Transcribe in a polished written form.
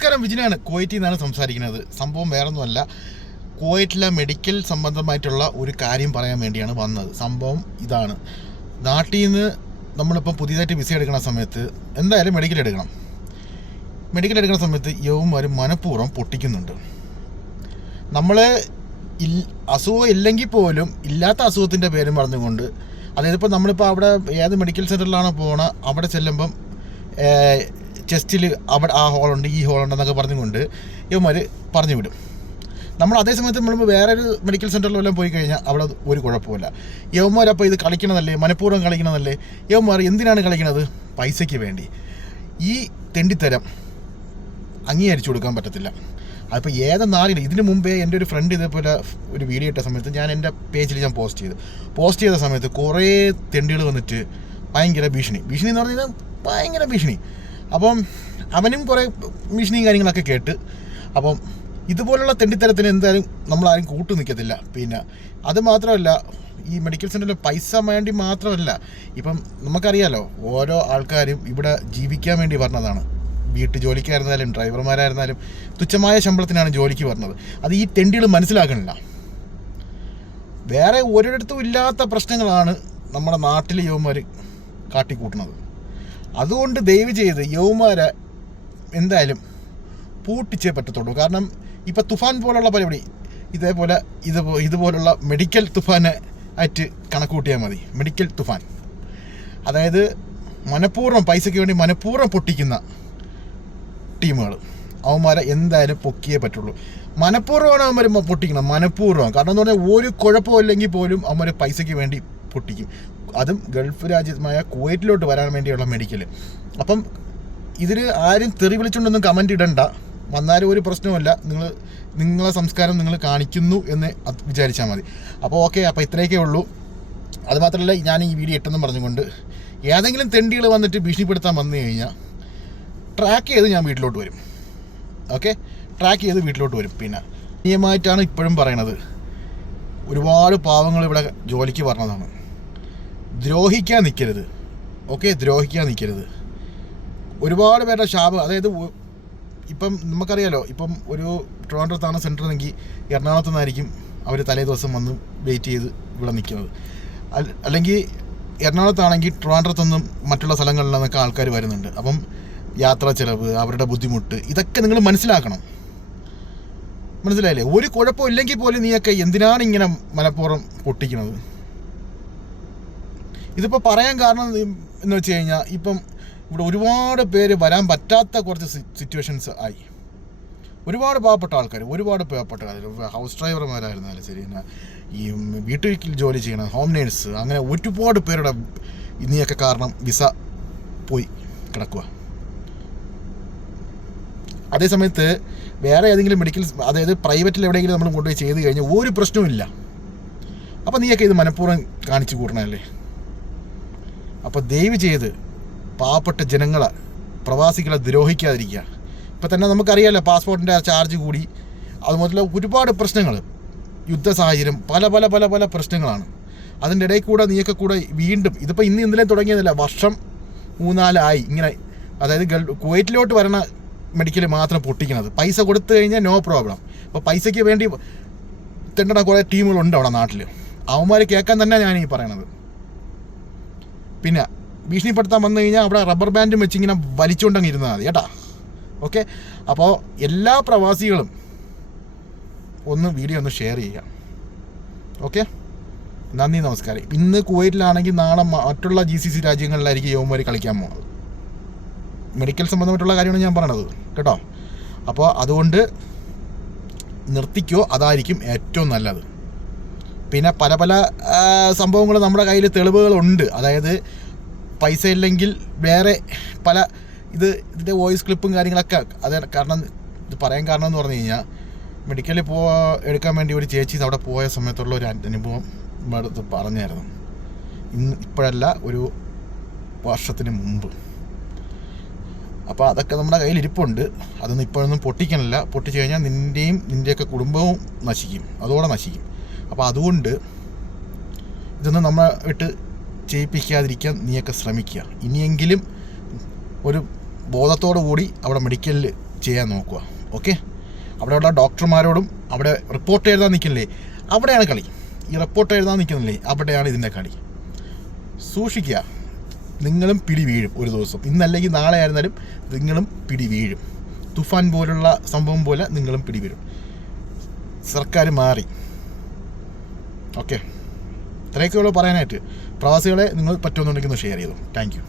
നമസ്കാരം, വിജിനാണ്. കുവൈറ്റിൽ നിന്നാണ് സംസാരിക്കുന്നത്. സംഭവം വേറൊന്നുമല്ല, കുവൈറ്റിലെ മെഡിക്കൽ സംബന്ധമായിട്ടുള്ള ഒരു കാര്യം പറയാൻ വേണ്ടിയാണ് വന്നത്. സംഭവം ഇതാണ്. നാട്ടിൽ നിന്ന് നമ്മളിപ്പം പുതിയതായിട്ട് വിസ എടുക്കുന്ന സമയത്ത് എന്തായാലും മെഡിക്കൽ എടുക്കണം. മെഡിക്കൽ എടുക്കുന്ന സമയത്ത് യവന്മാർ മനഃപൂർവ്വം പൊട്ടിക്കുന്നുണ്ട്. നമ്മൾ അസുഖം ഇല്ലെങ്കിൽ പോലും ഇല്ലാത്ത അസുഖത്തിൻ്റെ പേരും പറഞ്ഞുകൊണ്ട്, അതായത് ഇപ്പോൾ നമ്മളിപ്പോൾ അവിടെ ഏത് മെഡിക്കൽ സെൻ്ററിലാണ് പോകണം, അവിടെ ചെല്ലുമ്പം ചെസ്റ്റിൽ അവിടെ ആ ഹോളുണ്ട് ഈ ഹോളുണ്ടെന്നൊക്കെ പറഞ്ഞുകൊണ്ട് ഇവന്മാർ പറഞ്ഞു വിടും. നമ്മൾ അതേ സമയത്ത് നമ്മളിപ്പോൾ വേറൊരു മെഡിക്കൽ സെൻ്ററിലെല്ലാം പോയി കഴിഞ്ഞാൽ അവിടെ ഒരു കുഴപ്പമില്ല. യവന്മാർ അപ്പോൾ ഇത് കളിക്കണതല്ലേ, മനഃപൂർവ്വം കളിക്കണതല്ലേ. യവന്മാർ എന്തിനാണ് കളിക്കണത്? പൈസയ്ക്ക് വേണ്ടി. ഈ തെണ്ടിത്തരം അംഗീകരിച്ചു കൊടുക്കാൻ പറ്റത്തില്ല. അതിപ്പോൾ ഏത് നാളിൽ ഇതിന് മുമ്പേ എൻ്റെ ഒരു ഫ്രണ്ട് ഇതേപോലെ ഒരു വീഡിയോ ഇട്ട സമയത്ത് ഞാൻ എൻ്റെ പേജിൽ ഞാൻ പോസ്റ്റ് ചെയ്ത സമയത്ത് കുറേ തെണ്ടികൾ വന്നിട്ട് ഭയങ്കര ഭീഷണി എന്ന് പറഞ്ഞാൽ ഭയങ്കര ഭീഷണി. അപ്പം അവനും കുറേ ഭീഷണിയും കാര്യങ്ങളൊക്കെ കേട്ട്, അപ്പം ഇതുപോലുള്ള തെണ്ടിത്തരത്തിന് എന്തായാലും നമ്മളാരും കൂട്ടു നിൽക്കത്തില്ല. പിന്നെ അത് മാത്രമല്ല, ഈ മെഡിക്കൽ സെൻ്ററിൽ പൈസ വേണ്ടി മാത്രമല്ല, ഇപ്പം നമുക്കറിയാലോ ഓരോ ആൾക്കാരും ഇവിടെ ജീവിക്കാൻ വേണ്ടി പറഞ്ഞതാണ്. വീട്ടു ജോലിക്കായിരുന്നാലും ഡ്രൈവർമാരായിരുന്നാലും തുച്ഛമായ ശമ്പളത്തിനാണ് ജോലിക്ക് പറഞ്ഞത്. അത് ഈ തെണ്ടികൾ മനസ്സിലാക്കണില്ല. വേറെ ഒരിടത്തും ഇല്ലാത്ത പ്രശ്നങ്ങളാണ് നമ്മുടെ നാട്ടിൽ യവന്മാർ കാട്ടിക്കൂട്ടുന്നത്. അതുകൊണ്ട് ദയവ് ചെയ്ത് യവന്മാരെ എന്തായാലും പൂട്ടിച്ചേ പറ്റത്തുള്ളൂ. കാരണം ഇപ്പം തുഫാൻ പോലുള്ള പരിപാടി ഇതുപോലുള്ള മെഡിക്കൽ തുഫാനെ ആയിട്ട് കണക്കൂട്ടിയാൽ മതി. മെഡിക്കൽ തുഫാൻ, അതായത് മനഃപൂർവ്വം പൈസയ്ക്ക് വേണ്ടി മനഃപൂർവ്വം പൊട്ടിക്കുന്ന ടീമുകൾ, അവന്മാരെ എന്തായാലും പൊക്കിയേ പറ്റുള്ളൂ. മനഃപൂർവ്വമാണ് അവന്മാർ പൊട്ടിക്കണം, മനഃപൂർവ്വം. കാരണം എന്ന് പറഞ്ഞാൽ ഒരു കുഴപ്പമില്ലെങ്കിൽ പോലും അവന്മാർ പൈസയ്ക്ക് വേണ്ടി പൊട്ടിക്കും. അതും ഗൾഫ് രാജ്യമായ കുവൈറ്റിലോട്ട് വരാൻ വേണ്ടിയുള്ള മെഡിക്കൽ. അപ്പം ഇതിൽ ആരും തെറി വിളിച്ചുകൊണ്ടൊന്നും കമൻറ്റ് ഇടണ്ട. വന്നാലും ഒരു പ്രശ്നവുമില്ല. നിങ്ങളെ സംസ്കാരം നിങ്ങൾ കാണിക്കുന്നു എന്ന് വിചാരിച്ചാൽ മതി. അപ്പോൾ ഓക്കെ, അപ്പോൾ ഇത്രയൊക്കെ ഉള്ളൂ. അതുമാത്രമല്ല, ഞാൻ ഈ വീഡിയോ ഇട്ടെന്നും പറഞ്ഞുകൊണ്ട് ഏതെങ്കിലും തെണ്ടികൾ വന്നിട്ട് ഭീഷണിപ്പെടുത്താൻ വന്നു കഴിഞ്ഞാൽ ട്രാക്ക് ചെയ്ത് ഞാൻ വീട്ടിലോട്ട് വരും. ഓക്കെ, ട്രാക്ക് ചെയ്ത് വീട്ടിലോട്ട് വരും. പിന്നെ നിയമായിട്ടാണ് ഇപ്പോഴും പറയണത്, ഒരുപാട് പാവങ്ങൾ ഇവിടെ ജോലിക്ക് പറഞ്ഞതാണ്. ദ്രോഹിക്കാൻ നിൽക്കരുത്. ഓക്കെ, ദ്രോഹിക്കാൻ നിൽക്കരുത്. ഒരുപാട് പേരുടെ ശാപം, അതായത് ഇപ്പം നമുക്കറിയാലോ, ഇപ്പം ഒരു ട്രിവാൻഡ്രത്താണ് സെൻറ്റർ എങ്കിൽ എറണാകുളത്തു നിന്നായിരിക്കും അവർ തലേ ദിവസം വന്ന് വെയിറ്റ് ചെയ്ത് ഇവിടെ നിൽക്കുന്നത്. അല്ലെങ്കിൽ എറണാകുളത്താണെങ്കിൽ ട്രിവാൻഡ്രത്തൊന്നും മറ്റുള്ള സ്ഥലങ്ങളിൽ നിന്നൊക്കെ ആൾക്കാർ വരുന്നുണ്ട്. അപ്പം യാത്രാ ചിലവ്, അവരുടെ ബുദ്ധിമുട്ട്, ഇതൊക്കെ നിങ്ങൾ മനസ്സിലാക്കണം. മനസ്സിലായില്ലേ? ഒരു കുഴപ്പമില്ലെങ്കിൽ പോലും നീയൊക്കെ എന്തിനാണ് ഇങ്ങനെ മനഃപൂർവ്വം പൊട്ടിക്കുന്നത്? ഇതിപ്പോൾ പറയാൻ കാരണം എന്ന് വെച്ച് കഴിഞ്ഞാൽ, ഇപ്പം ഇവിടെ ഒരുപാട് പേര് വരാൻ പറ്റാത്ത കുറച്ച് സിറ്റുവേഷൻസ് ആയി. ഒരുപാട് പാവപ്പെട്ട ആൾക്കാർ, ഹൗസ് ഡ്രൈവർമാരായിരുന്നാലും ശരി, ഈ വീട്ടിൽ ജോലി ചെയ്യണ ഹോം നേഴ്സ്, അങ്ങനെ ഒരുപാട് പേരുടെ ഇനിയൊക്കെ കാരണം വിസ പോയി കിടക്കുക. അതേസമയത്ത് വേറെ ഏതെങ്കിലും മെഡിക്കൽ, അതായത് പ്രൈവറ്റിൽ എവിടെയെങ്കിലും നമ്മൾ കൊണ്ടുപോയി ചെയ്ത് കഴിഞ്ഞാൽ ഒരു പ്രശ്നവുമില്ല. അപ്പോൾ നീയൊക്കെ ഇത് മനഃപൂർവ്വം കാണിച്ചു കൂട്ടണമല്ലേ? അപ്പോൾ ദയവ് ചെയ്ത് പാവപ്പെട്ട ജനങ്ങളെ, പ്രവാസികളെ ദ്രോഹിക്കാതിരിക്കുക. ഇപ്പം തന്നെ നമുക്കറിയാമല്ലോ, പാസ്പോർട്ടിൻ്റെ ചാർജ് കൂടി, അതുപോലെ ഒരുപാട് പ്രശ്നങ്ങൾ, യുദ്ധ സാഹചര്യം, പല പല പല പല പ്രശ്നങ്ങളാണ്. അതിൻ്റെ ഇടയിൽ കൂടെ നീയൊക്കെ കൂടെ വീണ്ടും ഇതിപ്പോൾ ഇന്നലെ തുടങ്ങിയതല്ല, വർഷം 3-4 ആയി ഇങ്ങനെ. അതായത് കുവൈറ്റിലോട്ട് വരണ മെഡിക്കൽ മാത്രം പൊട്ടിക്കണത്. പൈസ കൊടുത്തു കഴിഞ്ഞാൽ നോ പ്രോബ്ലം. അപ്പോൾ പൈസയ്ക്ക് വേണ്ടി തെണ്ടണ കുറേ ടീമുകളുണ്ട് അവിടെ നാട്ടിൽ. അവന്മാർ കേൾക്കാൻ തന്നെ ഞാൻ ഈ പറയണത്. പിന്നെ ഭീഷണിപ്പെടുത്താൻ വന്നു കഴിഞ്ഞാൽ അവിടെ റബ്ബർ ബാൻഡും വെച്ച് ഇങ്ങനെ വലിച്ചുകൊണ്ടങ്ങ് ഇരുന്നാൽ മതി കേട്ടോ. ഓക്കെ, അപ്പോൾ എല്ലാ പ്രവാസികളും വീഡിയോ ഒന്ന് ഷെയർ ചെയ്യുക. ഓക്കെ, നന്ദി, നമസ്കാരം. ഇന്ന് കുവൈറ്റിലാണെങ്കിൽ നാളെ മറ്റുള്ള GCC രാജ്യങ്ങളിലായിരിക്കും യവന്മാർ കളിക്കാൻ പോകുന്നത്. മെഡിക്കൽ സംബന്ധമായിട്ടുള്ള കാര്യമാണ് ഞാൻ പറയണത് കേട്ടോ. അപ്പോൾ അതുകൊണ്ട് നിർത്തിക്കോ, അതായിരിക്കും ഏറ്റവും നല്ലത്. പിന്നെ പല പല സംഭവങ്ങൾ നമ്മുടെ കയ്യിൽ തെളിവുകളുണ്ട്. അതായത് പൈസ ഇല്ലെങ്കിൽ വേറെ പല ഇതിൻ്റെ വോയിസ് ക്ലിപ്പും കാര്യങ്ങളൊക്കെ. അത് കാരണം ഇത് പറയാൻ കാരണം എന്ന് പറഞ്ഞു കഴിഞ്ഞാൽ, മെഡിക്കലിൽ എടുക്കാൻ വേണ്ടി ഒരു ചേച്ചി അവിടെ പോയ സമയത്തുള്ള ഒരു അനുഭവം അടുത്ത് പറഞ്ഞായിരുന്നു. ഇപ്പോഴല്ല, ഒരു വർഷത്തിന് മുമ്പ്. അപ്പോൾ അതൊക്കെ നമ്മുടെ കയ്യിൽ ഇരിപ്പുണ്ട്. അതൊന്നും ഇപ്പോഴൊന്നും പൊട്ടിക്കണില്ല. പൊട്ടിച്ചു കഴിഞ്ഞാൽ നിൻ്റെയൊക്കെ കുടുംബവും നശിക്കും, അതോടെ നശിക്കും. അപ്പോൾ അതുകൊണ്ട് ഇതൊന്നും നമ്മൾ ഇട്ട് ചെയ്യിപ്പിക്കാതിരിക്കാൻ നീയൊക്കെ ശ്രമിക്കുക. ഇനിയെങ്കിലും ഒരു ബോധത്തോടു കൂടി അവിടെ മെഡിക്കലിൽ ചെയ്യാൻ നോക്കുക. ഓക്കെ, അവിടെയുള്ള ഡോക്ടർമാരോടും അവിടെ റിപ്പോർട്ട് എഴുതാൻ നിൽക്കുന്നില്ലേ, അവിടെയാണ് കളി. ഈ റിപ്പോർട്ട് എഴുതാൻ നിൽക്കുന്നില്ലേ, അവിടെയാണ് ഇതിൻ്റെ കളി. സൂക്ഷിക്കുക, നിങ്ങളും പിടി വീഴും ഒരു ദിവസം. ഇന്നല്ലെങ്കിൽ നാളെ ആയിരുന്നാലും നിങ്ങളും പിടി വീഴും. തുഫാൻ പോലുള്ള സംഭവം പോലെ നിങ്ങളും പിടി വീഴും. സർക്കാർ മാറി. ഓക്കെ, ഇത്രയൊക്കെയുള്ളൂ പറയാനായിട്ട്. പ്രവാസികളെ നിങ്ങൾ പറ്റുമെന്നുണ്ടെങ്കിൽ ഒന്ന് ഷെയർ ചെയ്തു. Thank you.